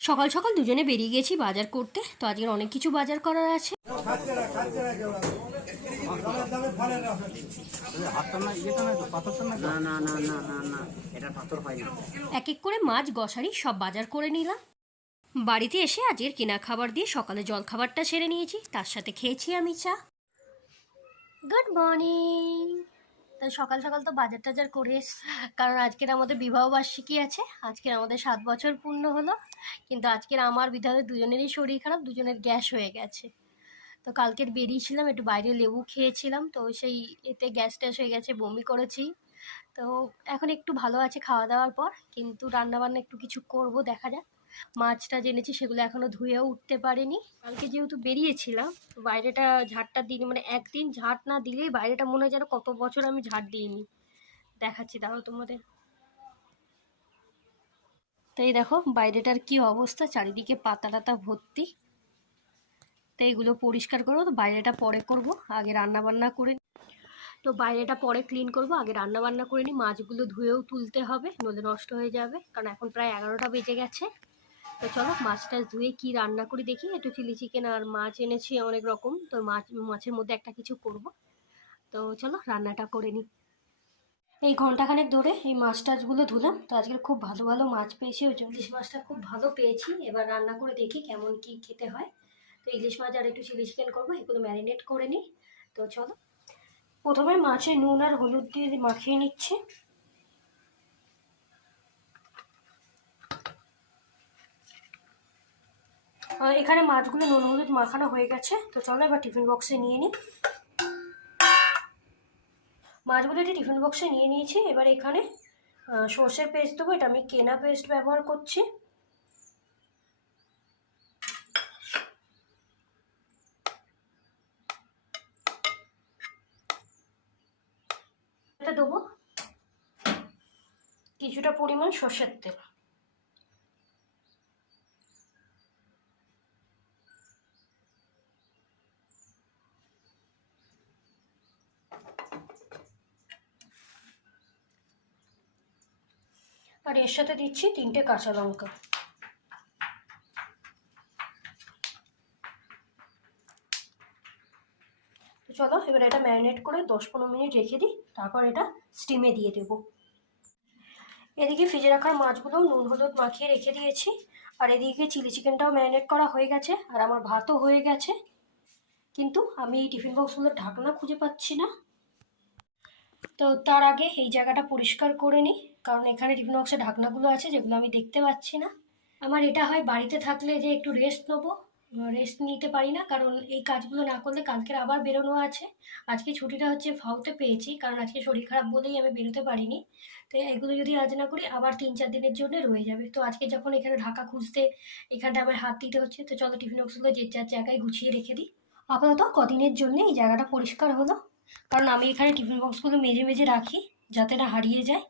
সকাল সকাল দুজনে বেরিয়ে গেছি বাজার করতে। তো আজকে অনেক কিছু বাজার করার আছে। এক এক করে মাছ, গসারি সব বাজার করে নিলাম। বাড়িতে এসে আজকের কেনা খাবার দিয়ে সকালে জল খাবারটা সেরে নিয়েছি। তার সাথে খেয়েছি আমি চা। গুড মর্নিং তো সকাল সকাল তো বাজার টাজার করে কারণ আজকের আমাদের বিবাহ বার্ষিকী আছে। আজকের আমাদের সাত বছর পূর্ণ হলো। কিন্তু আজকের আমার বিধাদের দুজনেরই শরীর খারাপ, দুজনের গ্যাস হয়ে গেছে। তো কালকের বেরিয়েছিলাম, একটু বাইরে লেবু খেয়েছিলাম। তো সেই এতে গ্যাস ট্যাস হয়ে গেছে, বমি করেছি। তো এখন একটু ভালো আছে খাওয়া দাওয়ার পর। কিন্তু রান্নাবান্না একটু কিছু করব, দেখা যাক। মাছটা জেনেছি, সেগুলো এখনও ধুয়েও উঠতে পারেনি। কালকে যেহেতু বেরিয়েছিলাম বাইরেটা ঝাড়টা দিইনি মানে একদিন ঝাড় না দিলেই বাইরেটা মনে হয় যেন কত বছর আমি ঝাড় দিইনি। দেখাচ্ছি দাঁড়াও তোমাদের। তো এই দেখো, বাইরেটার কি অবস্থা, চারিদিকে পাতা টাতা ভর্তি। তো এইগুলো পরিষ্কার করব, তো বাইরেটা পরে করব, আগে রান্না বান্না করে। তো বাইরেটা পরে ক্লিন করব, আগে রান্না বান্না করে নিই মাছগুলো ধুয়েও তুলতে হবে নলে নষ্ট হয়ে যাবে, কারণ এখন প্রায় এগারোটা বেজে গেছে। তো চলো, মাছটা ধুয়ে কি রান্না করি দেখি। একটু চিলি চিকেন আর মাছ এনেছি অনেক রকম, তো মাছ, মাছের মধ্যে একটা কিছু করব। তো চলো, রান্নাটা করে নিই। এই ঘন্টাখানেক ধরে এই মাছ টাছগুলো ধুলাম, তো আজকে খুব ভালো ভালো মাছ পেয়েছি, ওই জন্য ইলিশ মাছটা খুব ভালো পেয়েছি। এবার রান্না করে দেখি কেমন কি খেতে হয়। তো ইলিশ মাছ আর একটু চিলি চিকেন করব, এগুলো ম্যারিনেট করে নিই। তো চলো, প্রথমে মাছে নুন আর হলুদ দিয়ে মাখিয়ে নিচ্ছে। এখানে মাছগুলো নুন হলুদ মাখানো হয়ে গেছে। তো চলো এবার টিফিন বক্সে নিয়ে নিই মাছগুলো একটি টিফিন বক্সে নিয়ে নিয়েছি। এবার এখানে সর্ষের পেস্ট দেবো। এটা আমি কেনা পেস্ট ব্যবহার করছি। দেবো। কিছুটা পরিমাণ সর্ষের তেল। আর এর সাথে দিচ্ছি তিনটে কাঁচা লঙ্কা। তো চলো, এবার এটা ম্যারিনেট করে দশ পনেরো মিনিট রেখে দিই, তারপর এটা স্টিমে দিয়ে দেবো। এদিকে ফ্রিজে রাখার মাছগুলো নুন, হলুদ মাখিয়ে রেখে দিয়েছি। আর এদিকে চিলি চিকেনটাও ম্যারিনেট করা হয়ে গেছে, আর আমার ভাতও হয়ে গেছে। কিন্তু আমি এই টিফিন বক্সগুলোর ঢাকনা খুঁজে পাচ্ছি না। তো তার আগে এই জায়গাটা পরিষ্কার করে নিই। কারণ এখানে টিফিন বক্সের ঢাকনাগুলো আছে যেগুলো আমি দেখতে পাচ্ছি না। আমার এটা হয় বাড়িতে থাকলে যে একটু রেস্ট নেব। রেস্ট নিতে পারি না, কারণ এই কাজগুলো না করলে কালকের আবার বেরোনো আছে। আজকে ছুটিটা হচ্ছে ফাউতে পেয়েছি, কারণ আজকে শরীর খারাপ বলেই আমি বেরোতে পারিনি। তো এগুলো যদি আজ না করি, আবার তিন চার দিনের জন্য রয়ে যাবে। তো আজকে যখন এখানে ঢাকা খুঁজতে এখানটা আমার হাত দিতে হচ্ছে, তো চলো টিফিন বক্সগুলো যে যার জায়গায় গুছিয়ে রেখে দিই। আপাতত কদিনের জন্য এই জায়গাটা পরিষ্কার হলো। কারণ আমি এখানে টিফিন বক্সগুলো মেজে মেজে রাখি, যাতে না হারিয়ে যায়।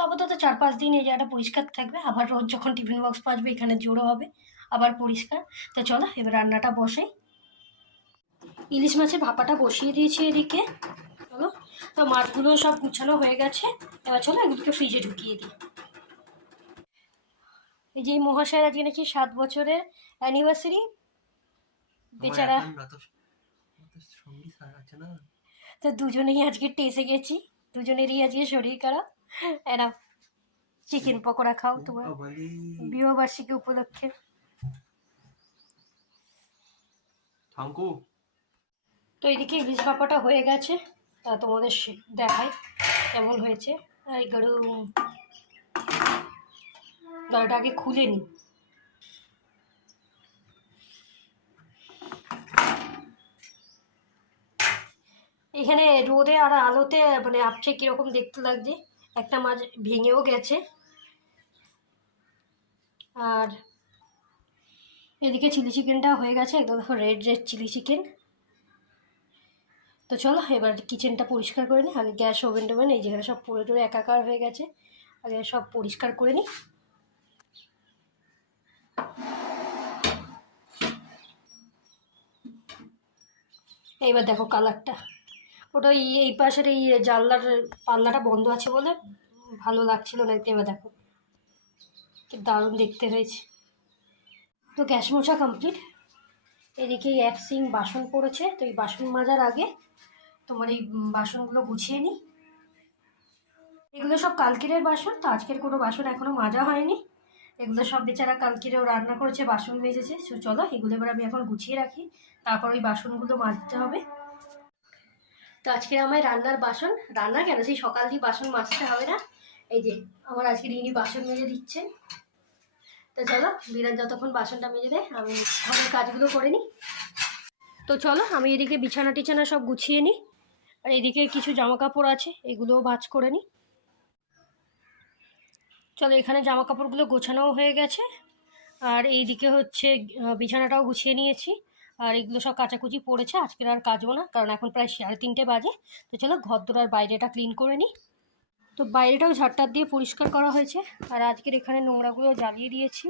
তো আপাতত চার পাঁচ দিন এই জায়গাটা পরিষ্কার থাকবে। আবার রোজ যখন টিফিন বক্স পাসবে এখানে জোড়ো হবে আবার পরিষ্কার। তো চলো এবার রান্নাটা বসাই। ইলিশ মাছের ভাপাটা বসিয়ে দিয়েছি এদিকে। চলো তো মাছগুলো সব গুছানো হয়ে গেছে। এবার চলো এগুলোকে ফ্রিজে ঢুকিয়ে দিই। এই যে মহাশয়ের আজকে নাকি সাত বছরের অ্যানিভার্সারি বেচারা তো দুজনেই আজকে টেসে গেছি। দুজনেরই আজকে শরীর খারাপ। এরা চিকেন পকোড়া খাও তোমার। বাবালি বিবাহ বার্ষিকী উপলক্ষে। থাঙ্কু তো এদিকে ইলিশ ভাপাটা হয়ে গেছে? তা তোমাদের দেখাই কেমন হয়েছে। এই গরু। দরটা আগে খুলে নি। এখানে রোদে আর আলোতে মানে আপচে কীরকম দেখতে লাগছে? একটা মাছ ভেঙেও গেছে। আর এদিকে চিলি চিকেনটা হয়ে গেছে, একদম রেড রেড চিলি চিকেন। তো চলো, এবার কিচেনটা পরিষ্কার করে নিই আগে গ্যাস ওভেন টোভেন, এই যেখানে সব পড়ে টরে একাকার হয়ে গেছে। আগে সব পরিষ্কার করে নিই এইবার দেখো কালারটা ওটা এই এই পাশের এই জানলার পাল্লাটা বন্ধ আছে বলে ভালো লাগছিল না। এবার দেখো দারুণ দেখতে হয়েছে। তো গ্যাস মোছা কমপ্লিট এদিকে এক সিং বাসন পড়েছে। তো এই বাসন মাজার আগে তোমার এই বাসনগুলো গুছিয়ে নিই। এগুলো সব কালকেরের বাসন, তো আজকের কোনো বাসন এখনও মাজা হয়নি। এগুলো সব বেচারা কালকেরেও রান্না করেছে, বাসন মেজেছে। চলো, এগুলো এবার আমি এখন গুছিয়ে রাখি। তারপর ওই বাসনগুলো মাজতে হবে। তো আজকে আমায় রান্নার বাসন, রান্না কেন? সেই সকাল দিয়ে বাসন মাজতে হবে না। এই যে, আমার আজকে রিনি বাসন মেজে দিচ্ছে। তো চলো, বিরাট যতক্ষণ বাসনটা মেজে দেয়, আমি ঘরের কাজগুলো করে নিই। তো চলো, আমি এদিকে বিছানা টিছানা সব গুছিয়ে নিই। আর এদিকে কিছু জামা কাপড় আছে, এগুলোও ভাজ করে নিই। চলো, এখানে জামা কাপড়গুলো গোছানোও হয়ে গেছে। আর এইদিকে হচ্ছে বিছানাটাও গুছিয়ে নিয়েছি। আর এগুলো সব কাচাকুচি পড়েছে, আজকের আর কাচবো না, কারণ এখন প্রায় সাড়ে তিনটে বাজে। তো চলো ঘর দোর আর বাইরেটা ক্লিন করে নিই। তো বাইরেটাও ঝাড়টার দিয়ে পরিষ্কার করা হয়েছে, আর আজকের এখানে নোংরাগুলো জ্বালিয়ে দিয়েছি।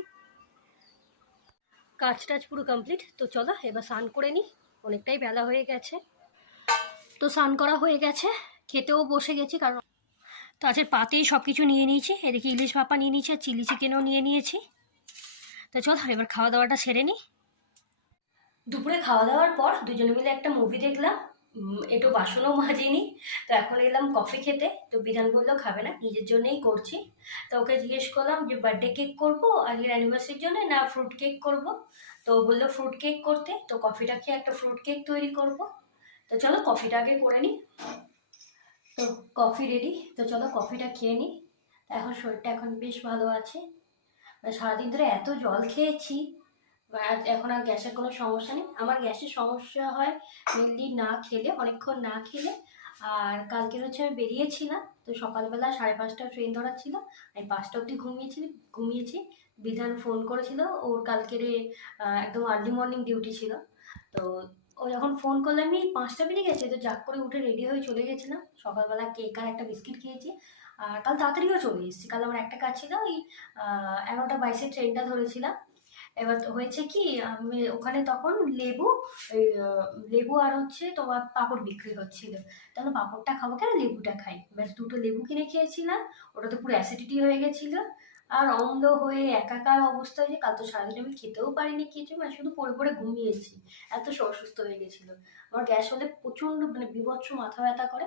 কাজ টাজ পুরো কমপ্লিট তো চলো এবার স্নান করে নিই। অনেকটাই বেলা হয়ে গেছে। তো স্নান করা হয়ে গেছে, খেতেও বসে গেছি, কারণ তো আজকের পাতেই সব কিছু নিয়ে নিয়েছি। এদিকে ইলিশ ভাপা নিয়ে নিয়েছি, আর চিলি চিকেনও নিয়ে নিয়েছি। তো চল এবার খাওয়া দাওয়াটা সেরে নিই। দুপুরে খাওয়া দাওয়ার পর দুজনে মিলে একটা মুভি দেখলাম। একটু বাসনও মাজিনি। তো এখন এলাম কফি খেতে। তো বিধান বলল, খাবে না, নিজের জন্যই করছি। তো ওকে জিজ্ঞেস করলাম যে বার্থডে কেক করব আজকের অ্যানিভার্সারির জন্য না ফ্রুট কেক করব? তো বলল ফ্রুট কেক করতে। তো কফিটা খেয়ে একটা ফ্রুট কেক তৈরি করব। তো চলো কফিটা আগে করে নিই তো কফি রেডি তো চলো কফিটা খেয়ে নিই এখন শরীরটা এখন বেশ ভালো আছে। মানে সারাদিন ধরে এত জল খেয়েছি। এখন আর গ্যাসের কোনো সমস্যা নেই। আমার গ্যাসের সমস্যা হয় মেনলি না খেলে, অনেকক্ষণ না খেলে। আর কালকে হচ্ছে আমি বেরিয়েছিলাম, তো সকালবেলা সাড়ে পাঁচটা ট্রেন ধরার ছিল আমি পাঁচটা অবধি ঘুমিয়েছি ঘুমিয়েছি। বিধান ফোন করেছিল, ওর কালকের একদম আর্লি মর্নিং ডিউটি ছিল। তো ও যখন ফোন করলে, আমি পাঁচটা বেজে গেছে, তো জাক করে উঠে রেডি হয়ে চলে গেছিলাম। সকালবেলা কেক আর একটা বিস্কিট খেয়েছি। আর কাল তাড়াতাড়িও চলে এসেছি। কাল আমার একটা কাজ ছিল, ওই এগারোটা বাইশে ট্রেনটা ধরেছিলাম। এবার হয়েছে কি, আমি ওখানে তখন লেবু লেবু আর হচ্ছে তোমার পাঁপড় বিক্রি হচ্ছিল। তাহলে পাঁপড়টা খাব কেন? লেবুটা খাই। ব্যাস, দুটো লেবু কিনে খেয়েছিলাম ওটা তো পুরো অ্যাসিডিটি হয়ে গেছিল। আর অন্ধ হয়ে একাকার অবস্থা হয়েছে কাল তো সারাদিন আমি খেতেও পারিনি কিছু মানে শুধু পড়ে পড়ে ঘুমিয়েছি। এত অসুস্থ হয়ে গেছিল। আমার গ্যাস হলে প্রচণ্ড মানে বিভৎস মাথা ব্যথা করে।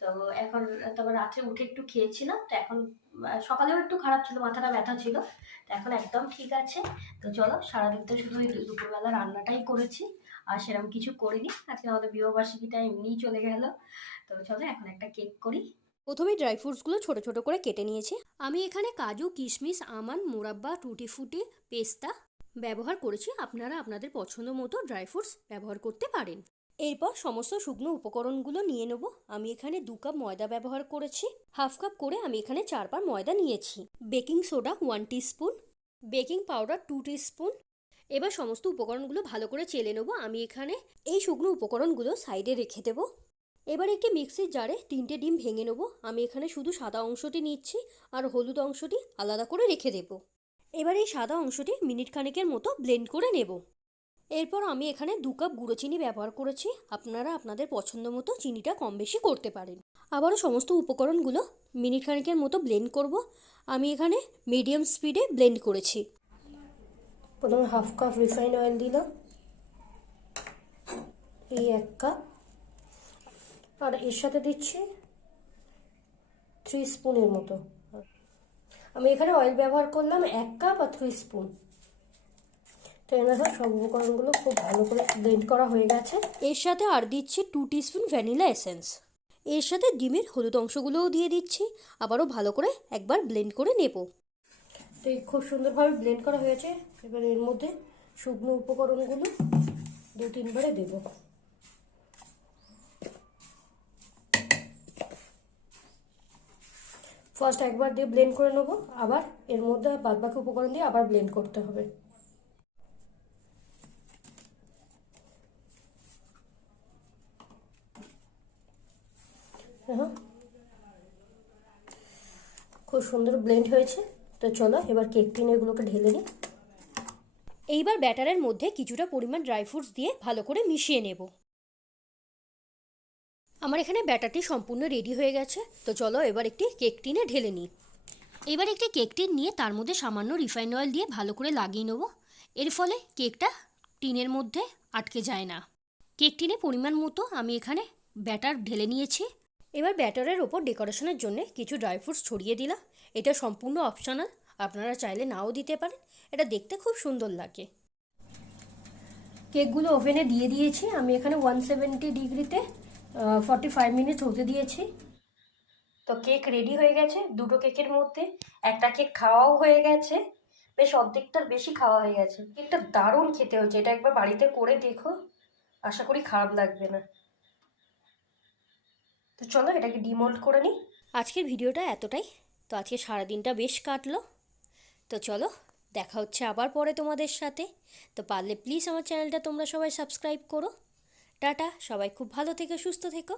তো এখন, তারপর রাত্রে উঠে একটু খেয়েছিলাম, তো এখন সকালেও একটু খারাপ ছিল, মাথাটা ব্যথা ছিল। এখন একদম ঠিক আছে। তো চলো, সারাদিন তো শুধু দুপুরবেলা রান্নাটাই করেছি, আর সেরকম কিছু করিনি। আজকে আমাদের বিবাহবার্ষিকীটা এমনিই চলে গেল। তো চলো, এখন একটা কেক করি। প্রথমে ড্রাই ফ্রুটসগুলো ছোট ছোট করে কেটে নিয়েছি। আমি এখানে কাজু, কিশমিশ, আমান, মোরাব্বা, টুটি ফুটি, পেস্তা ব্যবহার করেছি। আপনারা আপনাদের পছন্দ মতো ড্রাই ফ্রুটস ব্যবহার করতে পারেন। এরপর সমস্ত শুকনো উপকরণগুলো নিয়ে নেব। আমি এখানে দু কাপ ময়দা ব্যবহার করেছি। হাফ কাপ করে আমি এখানে চার পা ময়দা নিয়েছি। Baking soda one spoon baking powder two spoon এবার সমস্ত উপকরণগুলো ভালো করে চেলে নেব। আমি এখানে এই শুকনো উপকরণগুলো সাইডে রেখে দেবো। এবার একটি মিক্সির জারে তিনটে ডিম ভেঙে নেব। আমি এখানে শুধু সাদা অংশটি নিচ্ছি আর হলুদ অংশটি আলাদা করে রেখে দেব। এবার এই সাদা অংশটি মিনিট খানেকের মতো ব্লেন্ড করে নেব। এরপর আমি এখানে দু কাপ গুঁড়ো চিনি ব্যবহার করেছি। আপনারা আপনাদের পছন্দ মতো চিনিটা কম বেশি করতে পারেন। আবারও সমস্ত উপকরণগুলো মিনিট খানেকের মতো ব্লেন্ড করব। আমি এখানে মিডিয়াম স্পিডে ব্লেন্ড করেছি। প্রথমে হাফ কাপ রিফাইন অয়েল দিলাম। এই এক কাপ আর এর সাথে দিচ্ছি থ্রি স্পুনের মতো। আমি এখানে অয়েল ব্যবহার করলাম এক কাপ আর থ্রি স্পুন মধ্যে সব উপকরণগুলো খুব ভালো করে ব্লেন্ড করা হয়ে গেছে। এর সাথে আর দিচ্ছি টু স্পুন ভ্যানিলা এসেন্স এর সাথে ডিমের হলুদ অংশগুলোও দিয়ে দিচ্ছি। আবারও ভালো করে একবার ব্লেন্ড করে নেব। তো এই খুব সুন্দরভাবে ব্লেন্ড করা হয়েছে। এবার এর মধ্যে শুকনো উপকরণগুলো দু তিনবারে দেবো। ফার্স্ট একবার দিয়ে ব্লেন্ড করে নেব। আবার এর মধ্যে বাদবাকি উপকরণ দিয়ে আবার ব্লেন্ড করতে হবে। হ্যাঁ খুব সুন্দর ব্লেন্ড হয়েছে। তো চলো, এবার কেক টিনে এগুলোকে ঢেলে নিই। এইবার ব্যাটারের মধ্যে কিছুটা পরিমাণ ড্রাই ফ্রুটস দিয়ে ভালো করে মিশিয়ে নেব। আমার এখানে ব্যাটারটি সম্পূর্ণ রেডি হয়ে গেছে। তো চলো, এবার একটি কেক টিনে ঢেলে নিই। এবার একটি কেক টিন নিয়ে তার মধ্যে সামান্য রিফাইন অয়েল দিয়ে ভালো করে লাগিয়ে নেব। এর ফলে কেকটা টিনের মধ্যে আটকে যায় না। কেক টিনে পরিমাণ মতো আমি এখানে ব্যাটার ঢেলে নিয়েছি। এবার ব্যাটারের ওপর ডেকোরেশনের জন্য কিছু ড্রাই ফ্রুটস ছড়িয়ে দিলাম। এটা সম্পূর্ণ অপশনাল, আপনারা চাইলে নাও দিতে পারেন। এটা দেখতে খুব সুন্দর লাগে। কেকগুলো ওভেনে দিয়ে দিয়েছি। আমি এখানে ওয়ান সেভেন্টি ডিগ্রিতে ফর্টি ফাইভ মিনিট হতে দিয়েছি। তো কেক রেডি হয়ে গেছে। দুটো কেকের মধ্যে একটা কেক খাওয়াও হয়ে গেছে। বেশ অর্ধেকটার বেশি খাওয়া হয়ে গেছে। কেকটা দারুণ খেতে হয়েছে। এটা একবার বাড়িতে করে দেখো। আশা করি খারাপ লাগবে না। তো চলো এটাকে ডিমোল্ড করে নিই। আজকের ভিডিওটা এতটাই। তো আজকে সারাদিনটা বেশ কাটলো। তো চলো, দেখা হচ্ছে আবার পরে তোমাদের সাথে। তো পারলে প্লিজ আমার চ্যানেলটা তোমরা সবাই সাবস্ক্রাইব করো। টাটা, সবাই খুব ভালো থেকো, সুস্থ থেকো।